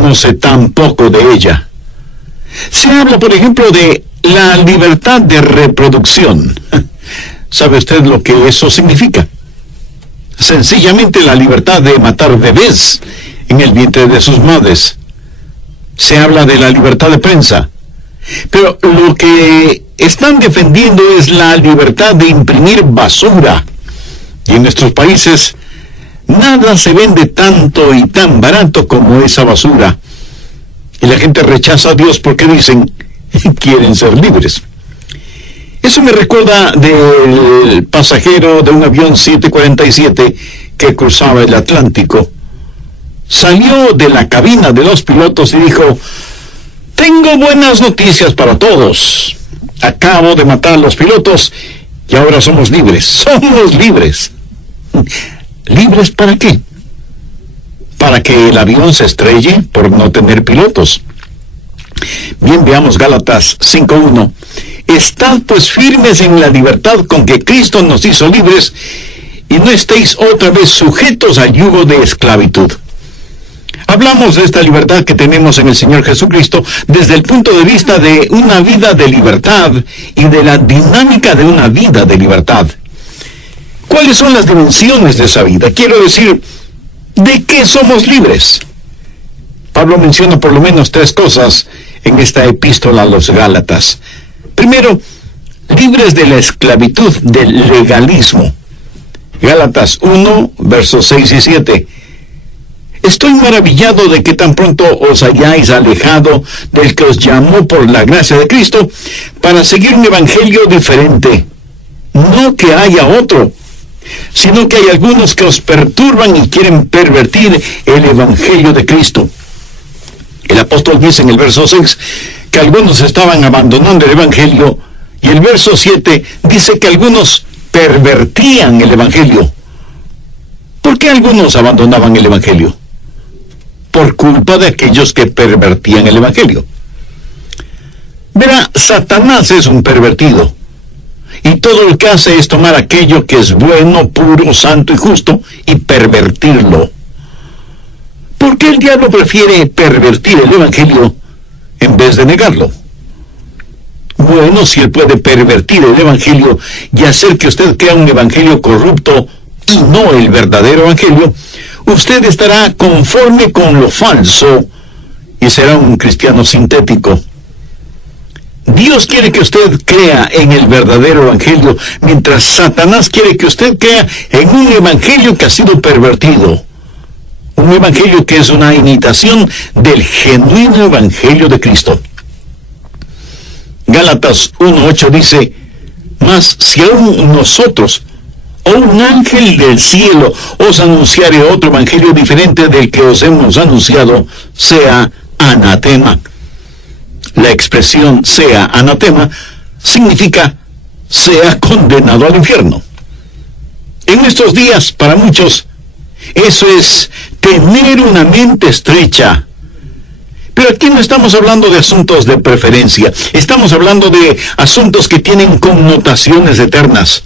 conoce tan poco de ella. Se habla, por ejemplo, de la libertad de reproducción. ¿Sabe usted lo que eso significa? Sencillamente la libertad de matar bebés en el vientre de sus madres. Se habla de la libertad de prensa. Pero lo que están defendiendo es la libertad de imprimir basura. Y en nuestros países nada se vende tanto y tan barato como esa basura. Y la gente rechaza a Dios porque dicen, quieren ser libres. Eso me recuerda del pasajero de un avión 747 que cruzaba el Atlántico. Salió de la cabina de los pilotos y dijo, tengo buenas noticias para todos. Acabo de matar a los pilotos y ahora somos libres. Somos libres. ¿Libres para qué? Para que el avión se estrelle por no tener pilotos. Bien, veamos Gálatas 5:1. Estad pues firmes en la libertad con que Cristo nos hizo libres, y no estéis otra vez sujetos al yugo de esclavitud. Hablamos de esta libertad que tenemos en el Señor Jesucristo desde el punto de vista de una vida de libertad y de la dinámica de una vida de libertad. ¿Cuáles son las dimensiones de esa vida? Quiero decir, ¿de qué somos libres? Pablo menciona por lo menos 3 cosas en esta epístola a los Gálatas. Primero, libres de la esclavitud del legalismo. Gálatas 1, versos 6 y 7. Estoy maravillado de que tan pronto os hayáis alejado del que os llamó por la gracia de Cristo para seguir un evangelio diferente. No que haya otro, sino que hay algunos que os perturban y quieren pervertir el evangelio de Cristo. El apóstol dice en el verso 6 que algunos estaban abandonando el evangelio, y el verso 7 dice que algunos pervertían el evangelio. ¿Por qué algunos abandonaban el evangelio? Por culpa de aquellos que pervertían el evangelio. Verá, Satanás es un pervertido, y todo lo que hace es tomar aquello que es bueno, puro, santo y justo y pervertirlo. ¿Por qué el diablo prefiere pervertir el evangelio en vez de negarlo? Bueno, si él puede pervertir el evangelio y hacer que usted crea un evangelio corrupto y no el verdadero evangelio, usted estará conforme con lo falso y será un cristiano sintético. Dios quiere que usted crea en el verdadero evangelio, mientras Satanás quiere que usted crea en un evangelio que ha sido pervertido. Un evangelio que es una imitación del genuino evangelio de Cristo. Gálatas 1:8 dice, mas si aún nosotros o un ángel del cielo os anunciare otro evangelio diferente del que os hemos anunciado, sea anatema. La expresión sea anatema significa sea condenado al infierno. En estos días, para muchos, eso es tener una mente estrecha. Pero aquí no estamos hablando de asuntos de preferencia, estamos hablando de asuntos que tienen connotaciones eternas.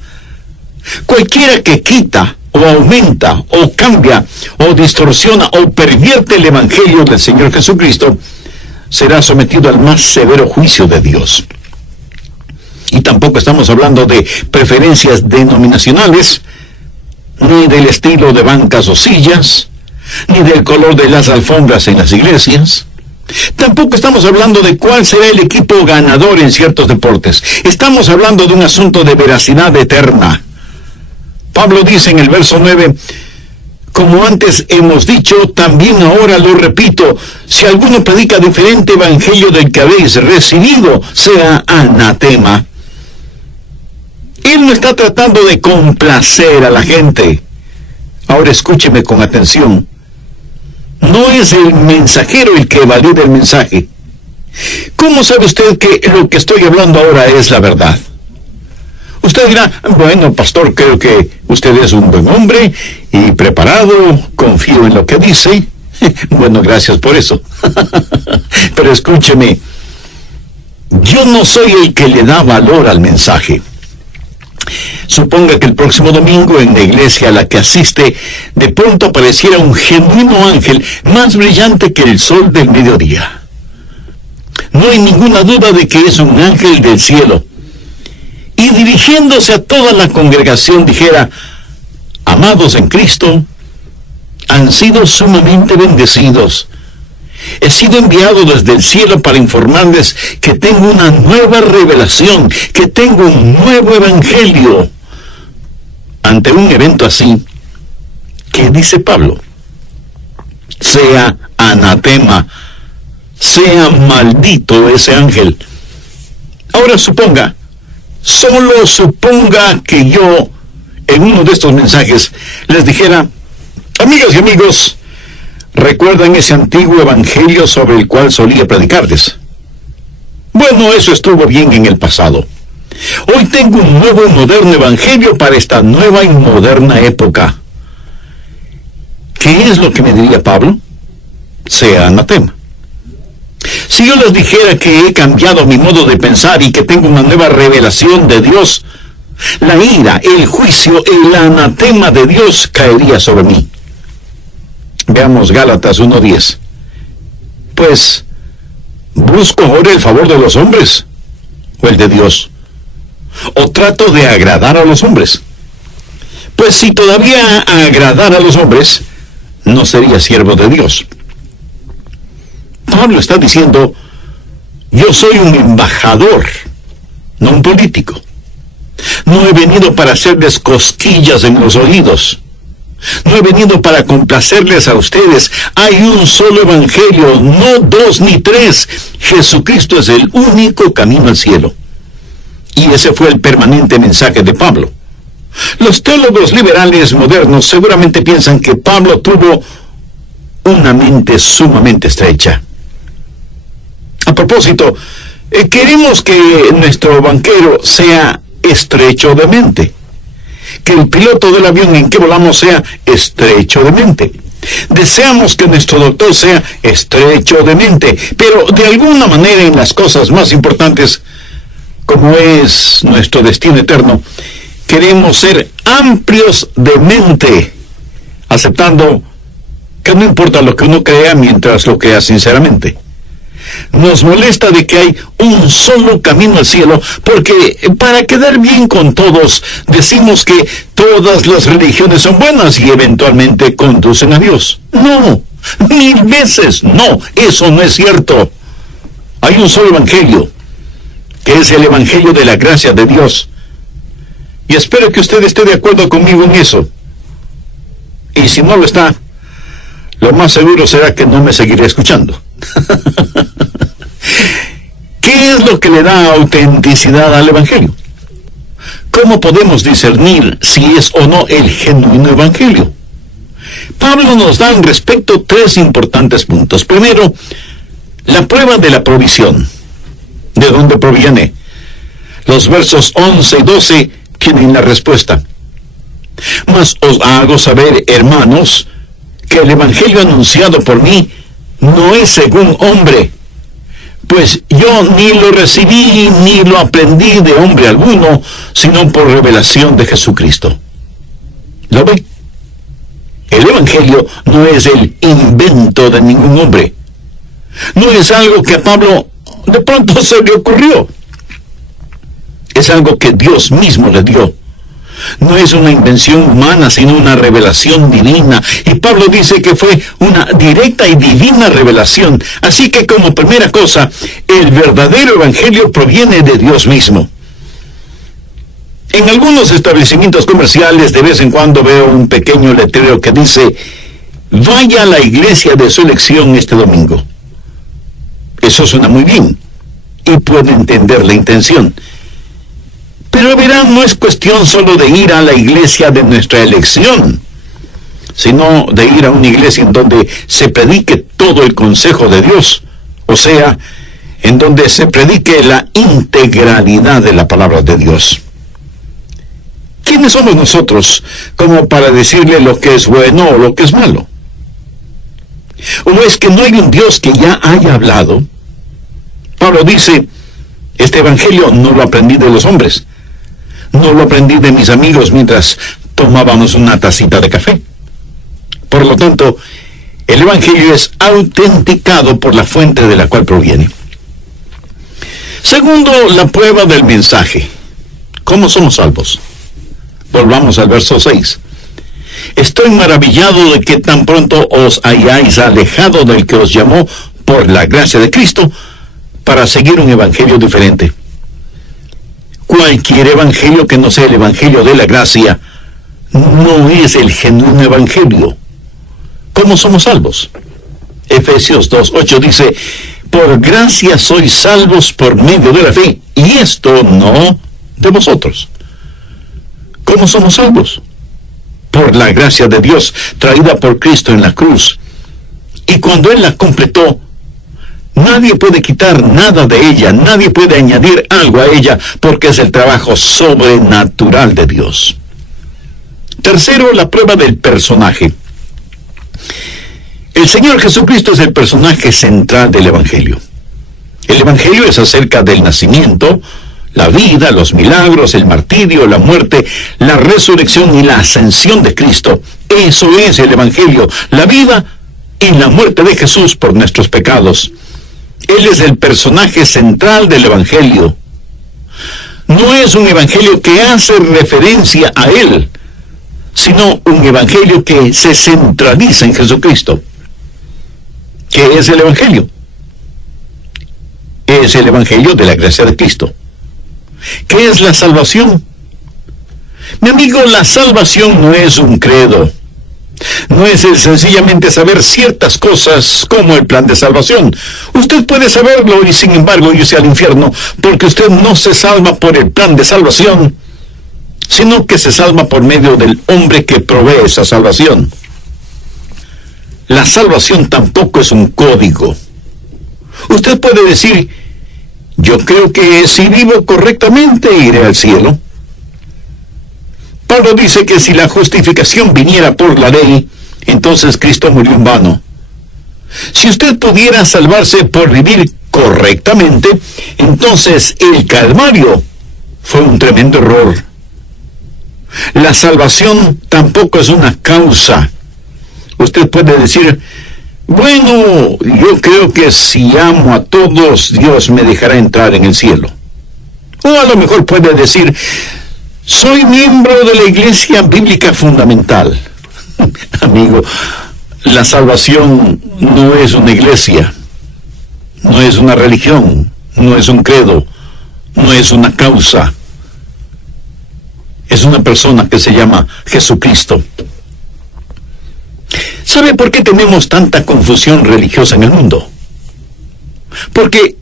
Cualquiera que quita, o aumenta, o cambia, o distorsiona, o pervierte el evangelio del Señor Jesucristo, será sometido al más severo juicio de Dios. Y tampoco estamos hablando de preferencias denominacionales, ni del estilo de bancas o sillas, ni del color de las alfombras en las iglesias. Tampoco estamos hablando de cuál será el equipo ganador en ciertos deportes. Estamos hablando de un asunto de veracidad eterna. Pablo dice en el verso 9, como antes hemos dicho, también ahora lo repito, si alguno predica diferente evangelio del que habéis recibido, sea anatema. Él no está tratando de complacer a la gente. Ahora escúcheme con atención. No es el mensajero el que valida el mensaje. ¿Cómo sabe usted que lo que estoy hablando ahora es la verdad? Usted dirá, bueno, pastor, creo que usted es un buen hombre y preparado, confío en lo que dice. Bueno, gracias por eso. Pero escúcheme, yo no soy el que le da valor al mensaje. Suponga que el próximo domingo en la iglesia a la que asiste, de pronto apareciera un genuino ángel más brillante que el sol del mediodía. No hay ninguna duda de que es un ángel del cielo. Y dirigiéndose a toda la congregación dijera: amados en Cristo, han sido sumamente bendecidos. He sido enviado desde el cielo para informarles que tengo una nueva revelación, que tengo un nuevo evangelio. Ante un evento así, ¿qué dice Pablo? Sea anatema, sea maldito ese ángel. Ahora suponga, solo suponga que yo, en uno de estos mensajes, les dijera: amigas y amigos, ¿recuerdan ese antiguo evangelio sobre el cual solía predicarles? Bueno, eso estuvo bien en el pasado. Hoy tengo un nuevo y moderno evangelio para esta nueva y moderna época. ¿Qué es lo que me diría Pablo? Sea anatema. Si yo les dijera que he cambiado mi modo de pensar y que tengo una nueva revelación de Dios, la ira, el juicio, el anatema de Dios caería sobre mí. Veamos Gálatas 1:10. Pues, ¿busco ahora el favor de los hombres o el de Dios? ¿O trato de agradar a los hombres? Pues si todavía agradara a los hombres, no sería siervo de Dios. Pablo está diciendo: yo soy un embajador, no un político. No he venido para hacerles cosquillas en los oídos. No he venido para complacerles a ustedes. Hay un solo evangelio, no dos ni tres. Jesucristo es el único camino al cielo. Y ese fue el permanente mensaje de Pablo. Los teólogos liberales modernos seguramente piensan que Pablo tuvo una mente sumamente estrecha. A propósito, queremos que nuestro banquero sea estrecho de mente, que el piloto del avión en que volamos sea estrecho de mente. Deseamos que nuestro doctor sea estrecho de mente, pero de alguna manera en las cosas más importantes, como es nuestro destino eterno, queremos ser amplios de mente, aceptando que no importa lo que uno crea mientras lo crea sinceramente. Nos molesta de que hay un solo camino al cielo, porque para quedar bien con todos, decimos que todas las religiones son buenas y eventualmente conducen a Dios. No, 1000 veces no, eso no es cierto. Hay un solo evangelio, que es el evangelio de la gracia de Dios. Y espero que usted esté de acuerdo conmigo en eso. Y si no lo está, lo más seguro será que no me seguiré escuchando. ¿Qué es lo que le da autenticidad al evangelio? ¿Cómo podemos discernir si es o no el genuino evangelio? Pablo nos da al respecto 3 importantes puntos. Primero, la prueba de la provisión. ¿De dónde proviene? Los versos 11 y 12 tienen la respuesta. Mas os hago saber, hermanos, que el evangelio anunciado por mí no es según hombre, pues yo ni lo recibí ni lo aprendí de hombre alguno, sino por revelación de Jesucristo. ¿Lo ve? El evangelio no es el invento de ningún hombre. No es algo que a Pablo de pronto se le ocurrió. Es algo que Dios mismo le dio. No es una invención humana, sino una revelación divina. Y Pablo dice que fue una directa y divina revelación. Así que como primera cosa, el verdadero evangelio proviene de Dios mismo. En algunos establecimientos comerciales de vez en cuando veo un pequeño letrero que dice: vaya a la iglesia de su elección este domingo. Eso suena muy bien y puedo entender la intención. Pero verán, no es cuestión solo de ir a la iglesia de nuestra elección, sino de ir a una iglesia en donde se predique todo el consejo de Dios, o sea, en donde se predique la integralidad de la palabra de Dios. ¿Quiénes somos nosotros como para decirle lo que es bueno o lo que es malo? ¿O es que no hay un Dios que ya haya hablado? Pablo dice: este evangelio no lo aprendí de los hombres. No lo aprendí de mis amigos mientras tomábamos una tacita de café. Por lo tanto, el Evangelio es autenticado por la fuente de la cual proviene. Segundo, la prueba del mensaje. ¿Cómo somos salvos? Volvamos al verso 6. Estoy maravillado de que tan pronto os hayáis alejado del que os llamó por la gracia de Cristo para seguir un evangelio diferente. Cualquier evangelio que no sea el evangelio de la gracia no es el genuino evangelio. ¿Cómo somos salvos? Efesios 2:8 dice: por gracia sois salvos por medio de la fe, y esto no de vosotros. ¿Cómo somos salvos? Por la gracia de Dios, traída por Cristo en la cruz. Y cuando Él la completó, nadie puede quitar nada de ella, nadie puede añadir algo a ella, porque es el trabajo sobrenatural de Dios. Tercero, la prueba del personaje. El Señor Jesucristo es el personaje central del Evangelio. El Evangelio es acerca del nacimiento, la vida, los milagros, el martirio, la muerte, la resurrección y la ascensión de Cristo. Eso es el Evangelio, la vida y la muerte de Jesús por nuestros pecados. Él es el personaje central del Evangelio. No es un Evangelio que hace referencia a Él, sino un Evangelio que se centraliza en Jesucristo. ¿Qué es el Evangelio? Es el Evangelio de la gracia de Cristo. ¿Qué es la salvación? Mi amigo, la salvación no es un credo. No es el sencillamente saber ciertas cosas como el plan de salvación. Usted puede saberlo y sin embargo irse al infierno, porque usted no se salva por el plan de salvación, sino que se salva por medio del hombre que provee esa salvación. La salvación tampoco es un código. Usted puede decir: yo creo que si vivo correctamente iré al cielo. Pablo dice que si la justificación viniera por la ley, entonces Cristo murió en vano. Si usted pudiera salvarse por vivir correctamente, entonces el Calvario fue un tremendo error. La salvación tampoco es una causa. Usted puede decir: bueno, yo creo que si amo a todos, Dios me dejará entrar en el cielo. O a lo mejor puede decir: soy miembro de la Iglesia Bíblica Fundamental. Amigo, la salvación no es una iglesia, no es una religión, no es un credo, no es una causa. Es una persona que se llama Jesucristo. ¿Sabe por qué tenemos tanta confusión religiosa en el mundo? Porque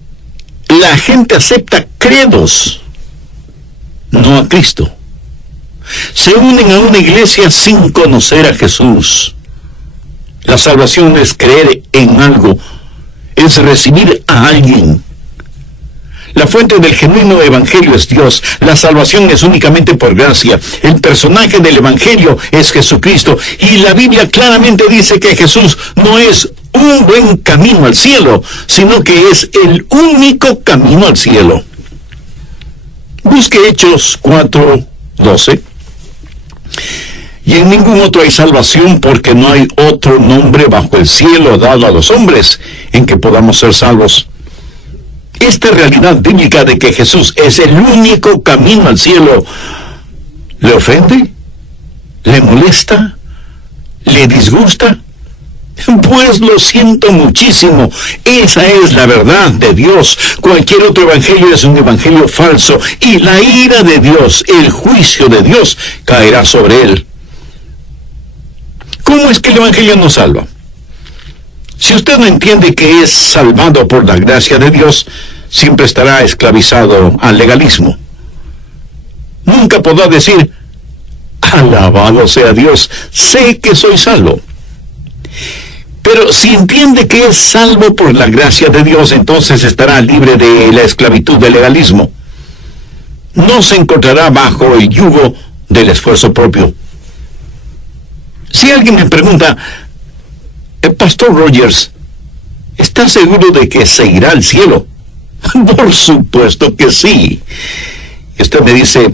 la gente acepta credos, no a Cristo. Se unen a una iglesia sin conocer a Jesús. La salvación es creer en algo, es recibir a alguien. La fuente del genuino evangelio es Dios. La salvación es únicamente por gracia. El personaje del evangelio es Jesucristo. Y la Biblia claramente dice que Jesús no es un buen camino al cielo, sino que es el único camino al cielo. Busque Hechos 4:12. Y en ningún otro hay salvación, porque no hay otro nombre bajo el cielo dado a los hombres en que podamos ser salvos. Esta realidad bíblica de que Jesús es el único camino al cielo, ¿le ofende? ¿Le molesta? ¿Le disgusta? Pues lo siento muchísimo. Esa es la verdad de Dios. Cualquier otro evangelio es un evangelio falso, y la ira de Dios, el juicio de Dios, caerá sobre él. ¿Cómo es que el evangelio nos salva? Si usted no entiende que es salvado por la gracia de Dios, siempre estará esclavizado al legalismo. Nunca podrá decir: alabado sea Dios, sé que soy salvo. Pero si entiende que es salvo por la gracia de Dios, entonces estará libre de la esclavitud del legalismo. No se encontrará bajo el yugo del esfuerzo propio. Si alguien me pregunta: Pastor Rogers, ¿está seguro de que se irá al cielo? Por supuesto que sí. Y usted me dice: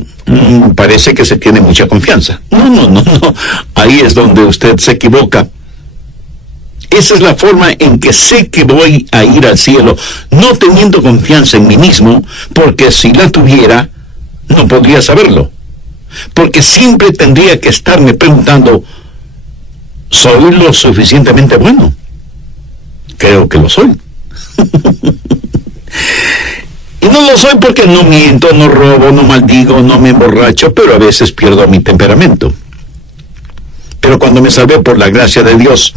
Parece que se tiene mucha confianza. No. Ahí es donde usted se equivoca. Esa es la forma en que sé que voy a ir al cielo, no teniendo confianza en mí mismo, porque si la tuviera, no podría saberlo. Porque siempre tendría que estarme preguntando, ¿soy lo suficientemente bueno? Creo que lo soy. Y no lo soy porque no miento, no robo, no maldigo, no me emborracho, pero a veces pierdo mi temperamento. Pero cuando me salvé por la gracia de Dios,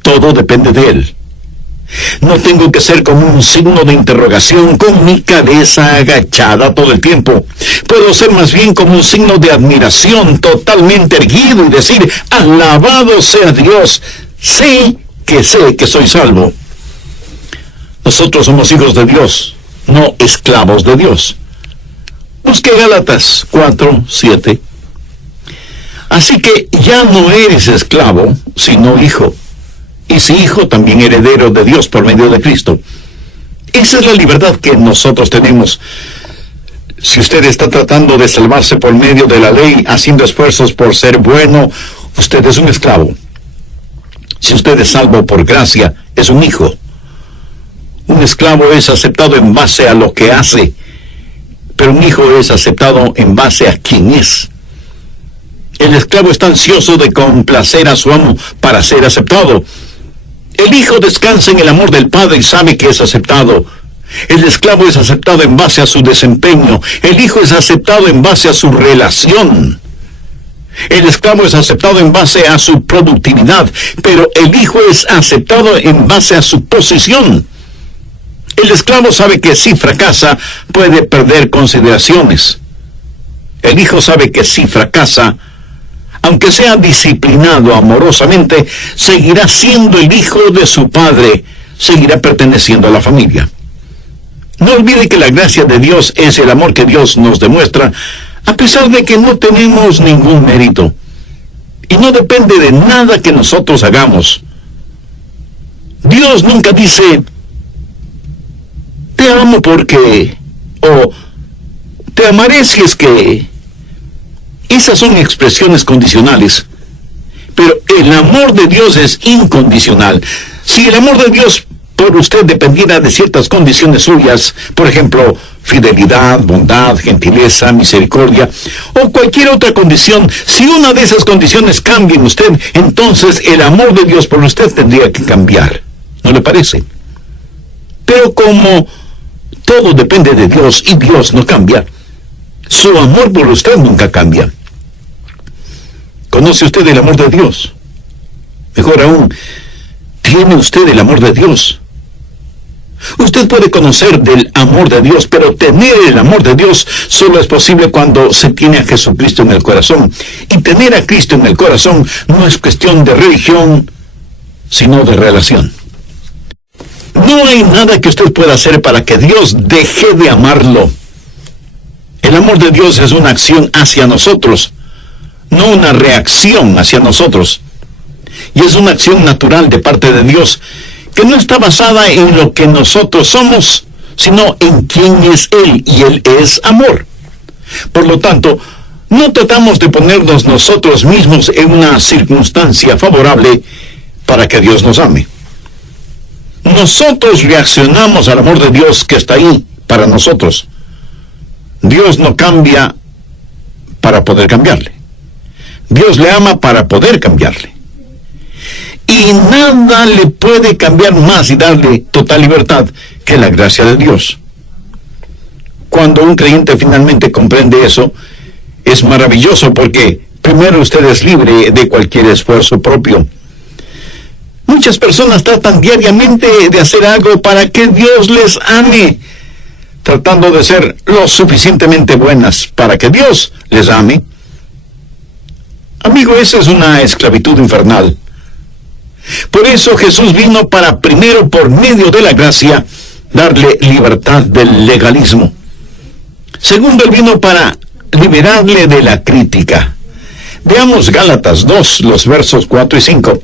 todo depende de Él. No tengo que ser como un signo de interrogación con mi cabeza agachada todo el tiempo. Puedo ser más bien como un signo de admiración totalmente erguido y decir, alabado sea Dios, sé que soy salvo. Nosotros somos hijos de Dios, no esclavos de Dios. Busque Gálatas 4:7. Así que ya no eres esclavo, sino hijo. Y si hijo, también heredero de Dios por medio de Cristo. Esa es la libertad que nosotros tenemos. Si usted está tratando de salvarse por medio de la ley, haciendo esfuerzos por ser bueno, usted es un esclavo. Si usted es salvo por gracia, es un hijo. Un esclavo es aceptado en base a lo que hace, pero un hijo es aceptado en base a quien es. El esclavo está ansioso de complacer a su amo para ser aceptado. El hijo descansa en el amor del padre y sabe que es aceptado. El esclavo es aceptado en base a su desempeño. El hijo es aceptado en base a su relación. El esclavo es aceptado en base a su productividad, pero el hijo es aceptado en base a su posición. El esclavo sabe que si fracasa, puede perder consideraciones. El hijo sabe que si fracasa, aunque sea disciplinado amorosamente, seguirá siendo el hijo de su padre, seguirá perteneciendo a la familia. No olvide que la gracia de Dios es el amor que Dios nos demuestra, a pesar de que no tenemos ningún mérito. Y no depende de nada que nosotros hagamos. Dios nunca dice, te amo porque, o te amaré si es que. Esas son expresiones condicionales. Pero el amor de Dios es incondicional. Si el amor de Dios por usted dependiera de ciertas condiciones suyas, por ejemplo, fidelidad, bondad, gentileza, misericordia, o cualquier otra condición, si una de esas condiciones cambia en usted, entonces el amor de Dios por usted tendría que cambiar. ¿No le parece? Pero como todo depende de Dios y Dios no cambia, su amor por usted nunca cambia. ¿Conoce usted el amor de Dios? Mejor aún, ¿tiene usted el amor de Dios? Usted puede conocer del amor de Dios, pero tener el amor de Dios solo es posible cuando se tiene a Jesucristo en el corazón. Y tener a Cristo en el corazón no es cuestión de religión, sino de relación. No hay nada que usted pueda hacer para que Dios deje de amarlo. El amor de Dios es una acción hacia nosotros, no una reacción hacia nosotros. Y es una acción natural de parte de Dios, que no está basada en lo que nosotros somos, sino en quién es Él, y Él es amor. Por lo tanto, no tratamos de ponernos nosotros mismos en una circunstancia favorable para que Dios nos ame. Nosotros reaccionamos al amor de Dios que está ahí para nosotros. Dios no cambia para poder cambiarle. Dios le ama para poder cambiarle. Y nada le puede cambiar más y darle total libertad que la gracia de Dios. Cuando un creyente finalmente comprende eso, es maravilloso porque primero usted es libre de cualquier esfuerzo propio. Muchas personas tratan diariamente de hacer algo para que Dios les ame, tratando de ser lo suficientemente buenas para que Dios les ame. Amigo, esa es una esclavitud infernal. Por eso Jesús vino para, primero, por medio de la gracia, darle libertad del legalismo. Segundo, Él vino para liberarle de la crítica. Veamos Gálatas 2, los versos 4 y 5.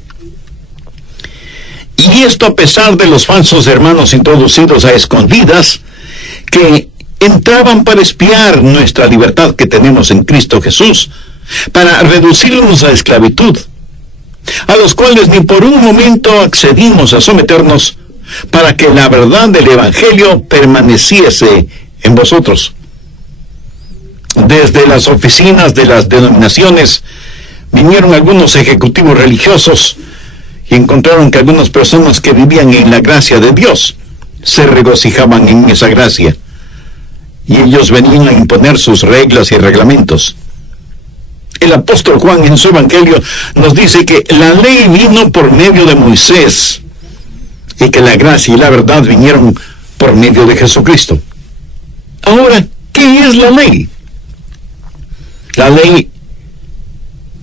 Y esto a pesar de los falsos hermanos introducidos a escondidas, que entraban para espiar nuestra libertad que tenemos en Cristo Jesús, para reducirnos a esclavitud, a los cuales ni por un momento accedimos a someternos, para que la verdad del Evangelio permaneciese en vosotros. Desde las oficinas de las denominaciones vinieron algunos ejecutivos religiosos y encontraron que algunas personas que vivían en la gracia de Dios se regocijaban en esa gracia, y ellos venían a imponer sus reglas y reglamentos. El apóstol Juan en su Evangelio nos dice que la ley vino por medio de Moisés y que la gracia y la verdad vinieron por medio de Jesucristo. Ahora, ¿qué es la ley? La ley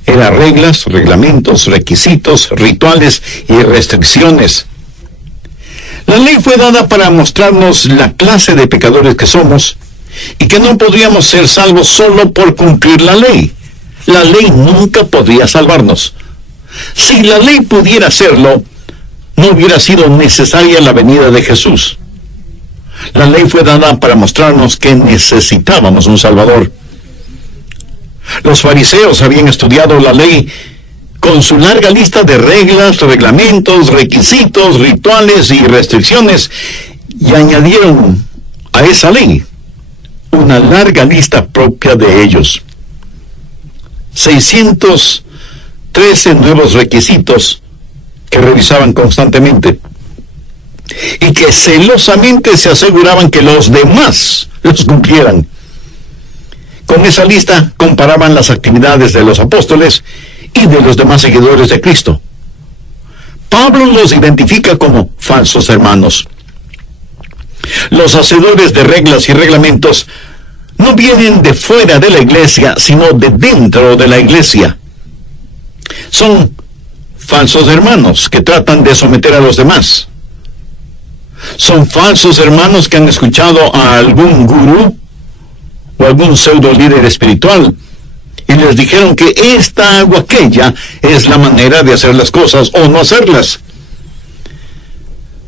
era reglas, reglamentos, requisitos, rituales y restricciones. La ley fue dada para mostrarnos la clase de pecadores que somos y que no podríamos ser salvos solo por cumplir la ley. La ley nunca podría salvarnos. Si la ley pudiera hacerlo, no hubiera sido necesaria la venida de Jesús. La ley fue dada para mostrarnos que necesitábamos un Salvador. Los fariseos habían estudiado la ley con su larga lista de reglas, reglamentos, requisitos, rituales y restricciones, y añadieron a esa ley una larga lista propia de ellos. 613 nuevos requisitos que revisaban constantemente y que celosamente se aseguraban que los demás los cumplieran. Con esa lista comparaban las actividades de los apóstoles y de los demás seguidores de Cristo. Pablo los identifica como falsos hermanos. Los hacedores de reglas y reglamentos no vienen de fuera de la iglesia, sino de dentro de la iglesia. Son falsos hermanos que tratan de someter a los demás. Son falsos hermanos que han escuchado a algún gurú o algún pseudo líder espiritual y les dijeron que esta o aquella es la manera de hacer las cosas o no hacerlas.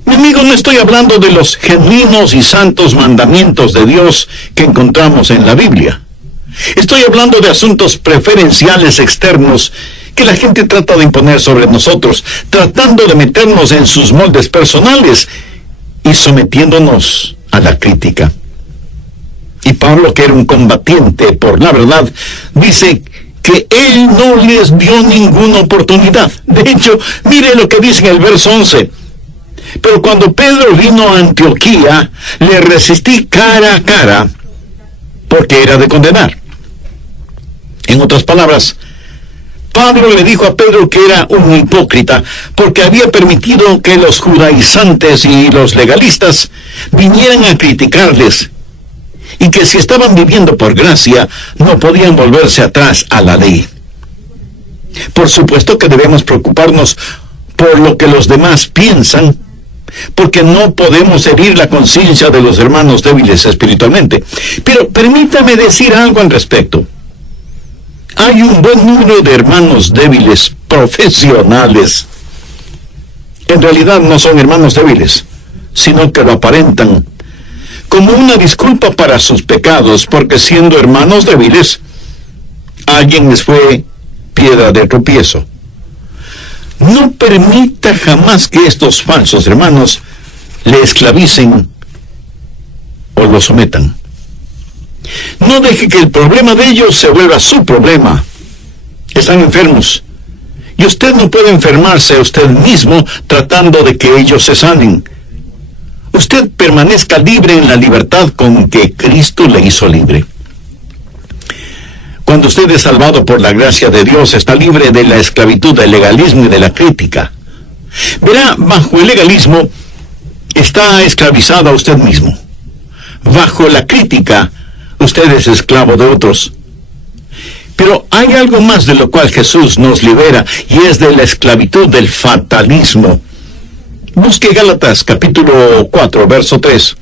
Mi amigo, no estoy hablando de los genuinos y santos mandamientos de Dios que encontramos en la Biblia. Estoy hablando de asuntos preferenciales externos que la gente trata de imponer sobre nosotros, tratando de meternos en sus moldes personales y sometiéndonos a la crítica. Y Pablo, que era un combatiente por la verdad, dice que él no les dio ninguna oportunidad. De hecho, mire lo que dice en el verso 11. Pero cuando Pedro vino a Antioquía, le resistí cara a cara, porque era de condenar. En otras palabras, Pablo le dijo a Pedro que era un hipócrita, porque había permitido que los judaizantes y los legalistas vinieran a criticarles, y que si estaban viviendo por gracia, no podían volverse atrás a la ley. Por supuesto que debemos preocuparnos por lo que los demás piensan, porque no podemos herir la conciencia de los hermanos débiles espiritualmente. Pero permítame decir algo al respecto. Hay un buen número de hermanos débiles profesionales. En realidad no son hermanos débiles, sino que lo aparentan como una disculpa para sus pecados, porque siendo hermanos débiles, alguien les fue piedra de tropiezo. No permita jamás que estos falsos hermanos le esclavicen o lo sometan. No deje que el problema de ellos se vuelva su problema. Están enfermos, y usted no puede enfermarse a usted mismo tratando de que ellos se sanen. Usted permanezca libre en la libertad con que Cristo le hizo libre. Cuando usted es salvado por la gracia de Dios, está libre de la esclavitud, del legalismo y de la crítica. Verá, bajo el legalismo está esclavizado a usted mismo. Bajo la crítica, usted es esclavo de otros. Pero hay algo más de lo cual Jesús nos libera, y es de la esclavitud del fatalismo. Busque Gálatas capítulo 4, verso 3.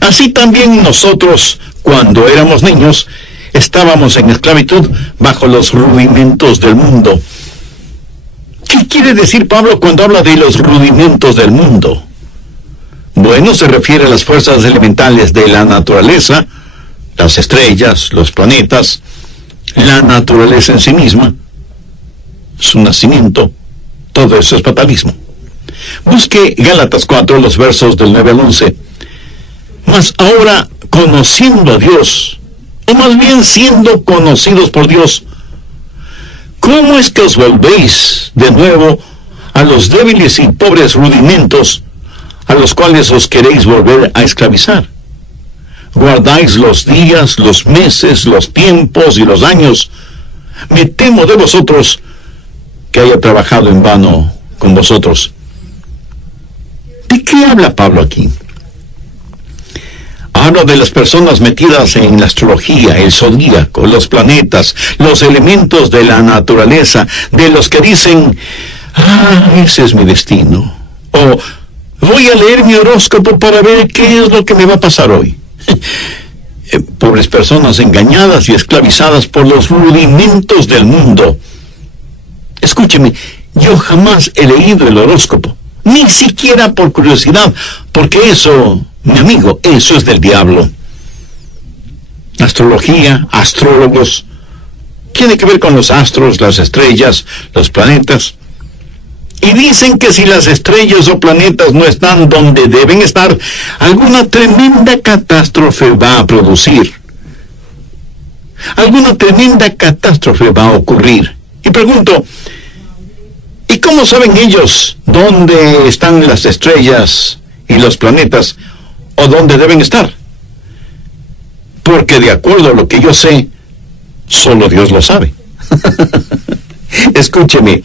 Así también nosotros, cuando éramos niños, estábamos en esclavitud bajo los rudimentos del mundo. ¿Qué quiere decir Pablo cuando habla de los rudimentos del mundo? Bueno, se refiere a las fuerzas elementales de la naturaleza, las estrellas, los planetas, la naturaleza en sí misma, su nacimiento. Todo eso es fatalismo. Busque Gálatas 4, los versos del 9 al 11. Mas ahora, conociendo a Dios, o más bien siendo conocidos por Dios, ¿cómo es que os volvéis de nuevo a los débiles y pobres rudimentos a los cuales os queréis volver a esclavizar? Guardáis los días, los meses, los tiempos y los años. Me temo de vosotros que haya trabajado en vano con vosotros. ¿De qué habla Pablo aquí? Habla de las personas metidas en la astrología, el zodíaco, los planetas, los elementos de la naturaleza, de los que dicen, ese es mi destino, o voy a leer mi horóscopo para ver qué es lo que me va a pasar hoy. Pobres personas engañadas y esclavizadas por los rudimentos del mundo. Escúcheme, yo jamás he leído el horóscopo, ni siquiera por curiosidad, porque eso, mi amigo, eso es del diablo. Astrología, astrólogos, tiene que ver con los astros, las estrellas, los planetas. Y dicen que si las estrellas o planetas no están donde deben estar, alguna tremenda catástrofe va a producir. Alguna tremenda catástrofe va a ocurrir. Y pregunto, ¿y cómo saben ellos dónde están las estrellas y los planetas o dónde deben estar? Porque de acuerdo a lo que yo sé, solo Dios lo sabe. Escúcheme.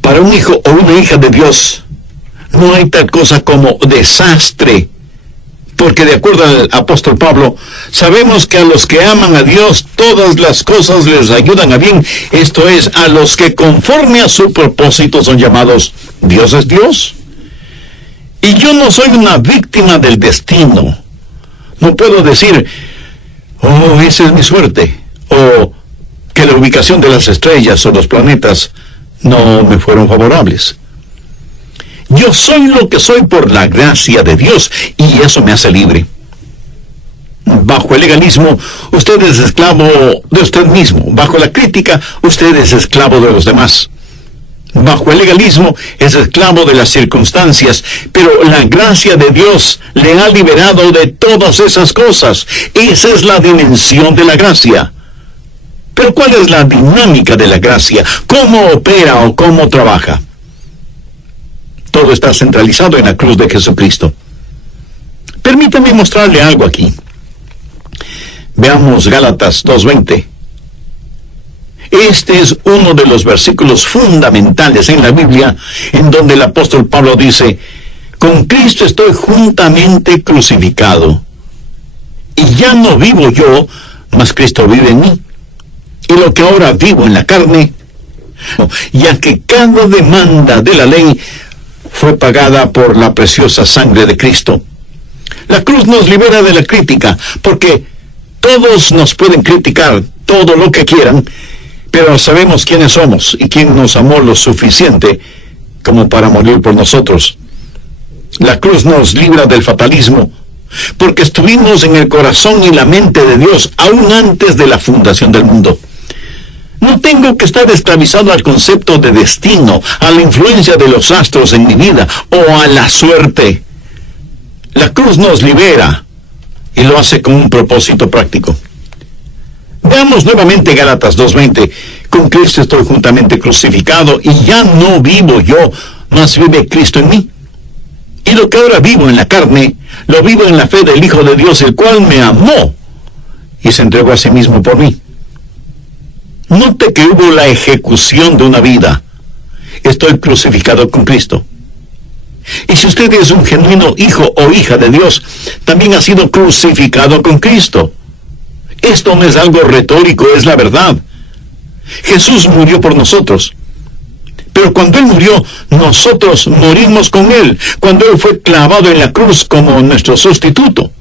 Para un hijo o una hija de Dios, no hay tal cosa como desastre, porque de acuerdo al apóstol Pablo, sabemos que a los que aman a Dios, todas las cosas les ayudan a bien, esto es, a los que conforme a su propósito son llamados. Dios es Dios. Y yo no soy una víctima del destino. No puedo decir, esa es mi suerte, o que la ubicación de las estrellas o los planetas no me fueron favorables. Yo soy lo que soy por la gracia de Dios, y eso me hace libre. Bajo el legalismo, usted es esclavo de usted mismo. Bajo la crítica, usted es esclavo de los demás. Bajo el legalismo, es esclavo de las circunstancias, pero la gracia de Dios le ha liberado de todas esas cosas. Esa es la dimensión de la gracia. Pero ¿cuál es la dinámica de la gracia? ¿Cómo opera o cómo trabaja? Todo está centralizado en la cruz de Jesucristo. Permítame mostrarle algo aquí. Veamos Gálatas 2:20. Este es uno de los versículos fundamentales en la Biblia, en donde el apóstol Pablo dice, con Cristo estoy juntamente crucificado, y ya no vivo yo, mas Cristo vive en mí. Y lo que ahora vivo en la carne, ya que cada demanda de la ley fue pagada por la preciosa sangre de Cristo. La cruz nos libera de la crítica, porque todos nos pueden criticar todo lo que quieran, pero sabemos quiénes somos y quién nos amó lo suficiente como para morir por nosotros. La cruz nos libra del fatalismo, porque estuvimos en el corazón y la mente de Dios aún antes de la fundación del mundo. No tengo que estar esclavizado al concepto de destino, a la influencia de los astros en mi vida o a la suerte. La cruz nos libera y lo hace con un propósito práctico. Veamos nuevamente Gálatas 2:20. Con Cristo estoy juntamente crucificado y ya no vivo yo, mas vive Cristo en mí. Y lo que ahora vivo en la carne, lo vivo en la fe del Hijo de Dios, el cual me amó y se entregó a sí mismo por mí. Note que hubo la ejecución de una vida. Estoy crucificado con Cristo. Y si usted es un genuino hijo o hija de Dios, también ha sido crucificado con Cristo. Esto no es algo retórico, es la verdad. Jesús murió por nosotros. Pero cuando Él murió, nosotros morimos con Él, cuando Él fue clavado en la cruz como nuestro sustituto.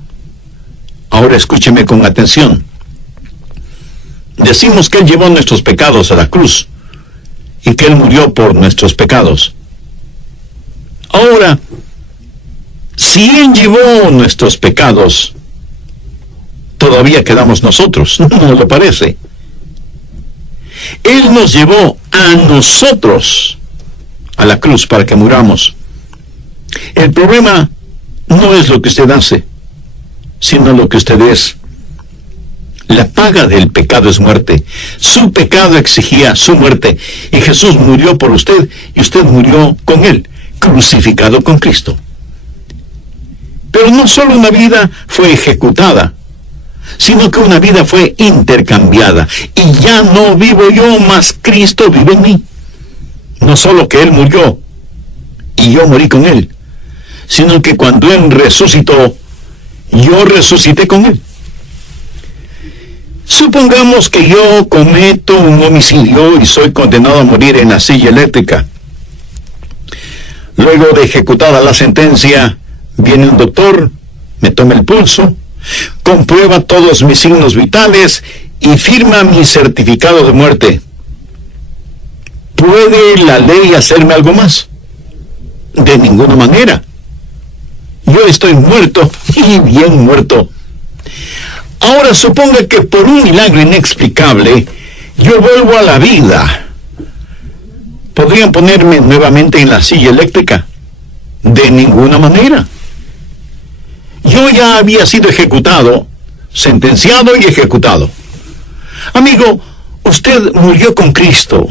Ahora escúcheme con atención. Decimos que Él llevó nuestros pecados a la cruz y que Él murió por nuestros pecados. Ahora, Si Él llevó nuestros pecados, todavía quedamos nosotros, ¿no le parece? Él nos llevó a nosotros a la cruz para que muramos. El problema no es lo que usted hace, sino lo que usted es. La paga del pecado es muerte. Su pecado exigía su muerte, y Jesús murió por usted, y usted murió con Él, crucificado con Cristo. Pero no solo una vida fue ejecutada, sino que una vida fue intercambiada, y ya no vivo yo, mas Cristo vive en mí. No solo que Él murió, y yo morí con Él, sino que cuando Él resucitó, yo resucité con Él. Supongamos que yo cometo un homicidio y soy condenado a morir en la silla eléctrica. Luego de ejecutada la sentencia, viene un doctor, me toma el pulso, comprueba todos mis signos vitales y firma mi certificado de muerte. ¿Puede la ley hacerme algo más? De ninguna manera. Yo estoy muerto, y bien muerto. Ahora suponga que por un milagro inexplicable yo vuelvo a la vida. ¿Podrían ponerme nuevamente en la silla eléctrica? De ninguna manera. Yo ya había sido ejecutado, sentenciado y ejecutado. Amigo, usted murió con Cristo.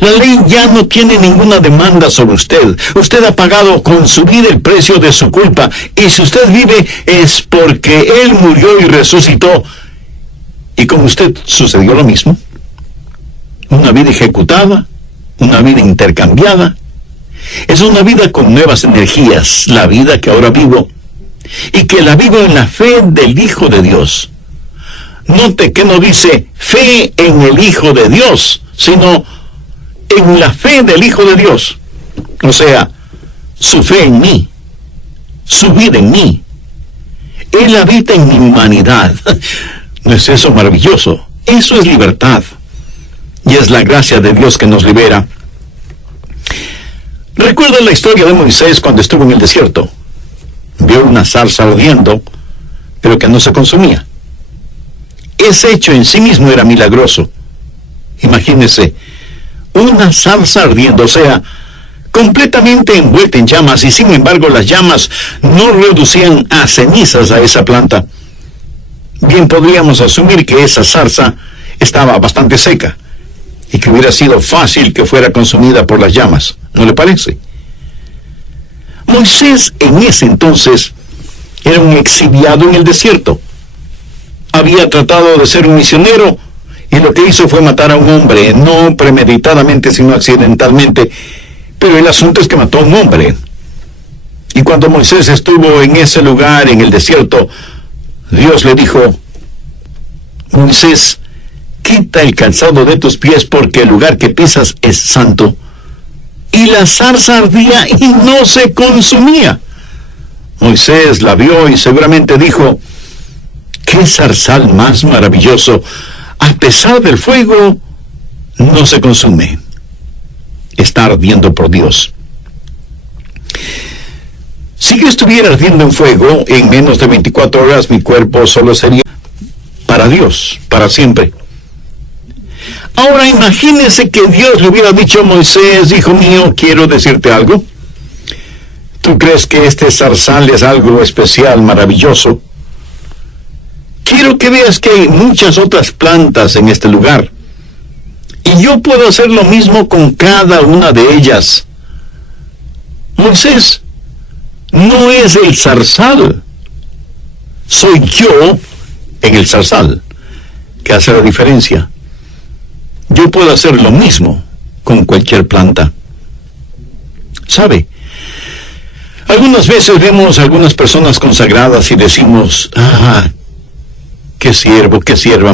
La ley ya no tiene ninguna demanda sobre usted. Usted ha pagado con su vida el precio de su culpa. Y si usted vive es porque Él murió y resucitó. Y con usted sucedió lo mismo. Una vida ejecutada, una vida intercambiada. Es una vida con nuevas energías, la vida que ahora vivo. Y que la vivo en la fe del Hijo de Dios. Note que no dice fe en el Hijo de Dios, sino en la fe del Hijo de Dios. O sea, su fe en mí, su vida en mí. Él habita en mi humanidad. ¿No es eso maravilloso? Eso es libertad. Y es la gracia de Dios que nos libera. Recuerda la historia de Moisés cuando estuvo en el desierto. Vio una zarza ardiendo, pero que no se consumía. Ese hecho en sí mismo era milagroso. Imagínese, una zarza ardiendo, o sea, completamente envuelta en llamas, y sin embargo las llamas no reducían a cenizas a esa planta. Bien podríamos asumir que esa zarza estaba bastante seca, y que hubiera sido fácil que fuera consumida por las llamas, ¿no le parece? Moisés en ese entonces era un exiliado en el desierto. Había tratado de ser un misionero, y lo que hizo fue matar a un hombre, no premeditadamente, sino accidentalmente. Pero el asunto es que mató a un hombre. Y cuando Moisés estuvo en ese lugar, en el desierto, Dios le dijo: Moisés, quita el calzado de tus pies, porque el lugar que pisas es santo. Y la zarza ardía y no se consumía. Moisés la vio y seguramente dijo: ¡qué zarzal más maravilloso! A pesar del fuego, no se consume. Está ardiendo por Dios. Si yo estuviera ardiendo en fuego, en menos de 24 horas mi cuerpo solo sería para Dios, para siempre. Ahora imagínese que Dios le hubiera dicho a Moisés: hijo mío, quiero decirte algo. ¿Tú crees que este zarzal es algo especial, maravilloso? Quiero que veas que hay muchas otras plantas en este lugar, y yo puedo hacer lo mismo con cada una de ellas. Moisés, no es el zarzal, soy yo en el zarzal que hace la diferencia. Yo puedo hacer lo mismo con cualquier planta. ¿Sabe? Algunas veces vemos a algunas personas consagradas y decimos: qué siervo, qué sierva